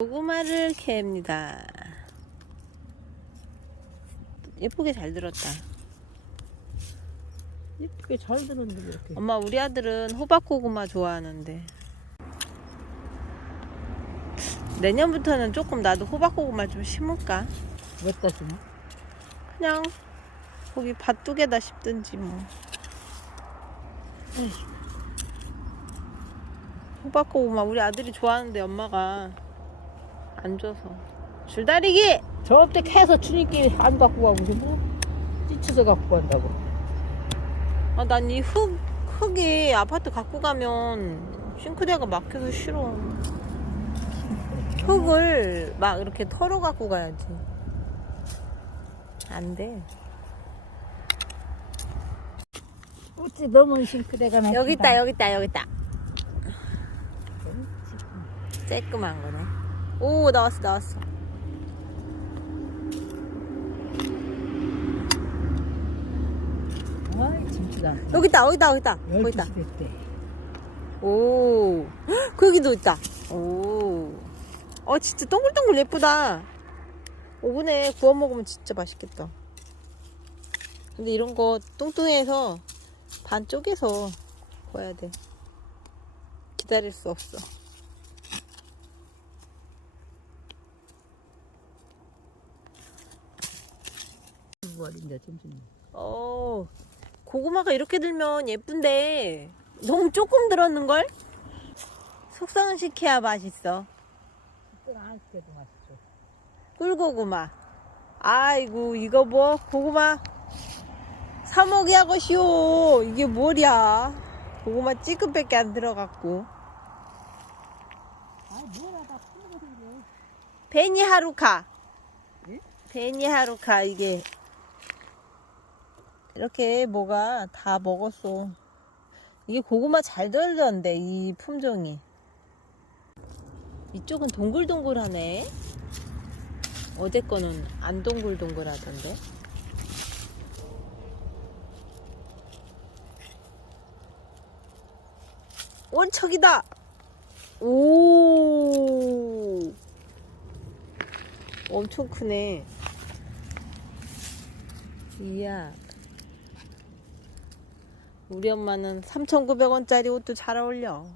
고구마를 캡니다. 예쁘게 잘 들었다. 예쁘게 잘 들었는데 왜 이렇게 엄마 우리 아들은 호박 고구마 좋아하는데 내년부터는 조금 나도 호박 고구마 좀 심을까? 왜따 주나? 그냥 거기 밭두개다 심든지 뭐. 호박 고구마 우리 아들이 좋아하는데 엄마가 안 줘서 줄다리기 저때 캐서 주니께 안 갖고 가고 뭐 찢쳐서 갖고 간다고 아, 난 이 흙, 흙이 아파트 갖고 가면 싱크대가 막혀서 싫어. 흙을 막 이렇게 털어 갖고 가야지. 안 돼. 어찌 너무 싱크대가 나 여기 있다, 여기 있다, 여기 있다. 쬐끄만 거네. 오, 나왔어, 나왔어. 아이 진짜 여기 있다, 여기 있다, 여기 있다. 거기 있다. 12시 됐대 오, 헉, 거기도 있다. 오, 어, 진짜 동글동글 예쁘다. 오븐에 구워 먹으면 진짜 맛있겠다. 근데 이런 거 뚱뚱해서 반 쪼개서 구워야 돼. 기다릴 수 없어. 월인데 점심 어, 고구마가 이렇게 들면 예쁜데 너무 조금 들었는걸? 숙성시켜야 맛있어. 안 시켜도 맛있죠 꿀고구마. 아이고, 이거 뭐, 고구마. 사먹이 하고시오. 이게 뭐랴. 고구마 찌끔밖에 안 들어갔고. 아이 뭐라 다 베니 하루카. 예? 베니 하루카, 이게. 이렇게 뭐가 다 먹었어. 이게 고구마 잘 들던데, 이 품종이. 이쪽은 동글동글하네. 어제 거는 안 동글동글하던데. 원척이다! 오! 엄청 크네. 이야. 우리 엄마는 3,900원짜리 옷도 잘 어울려.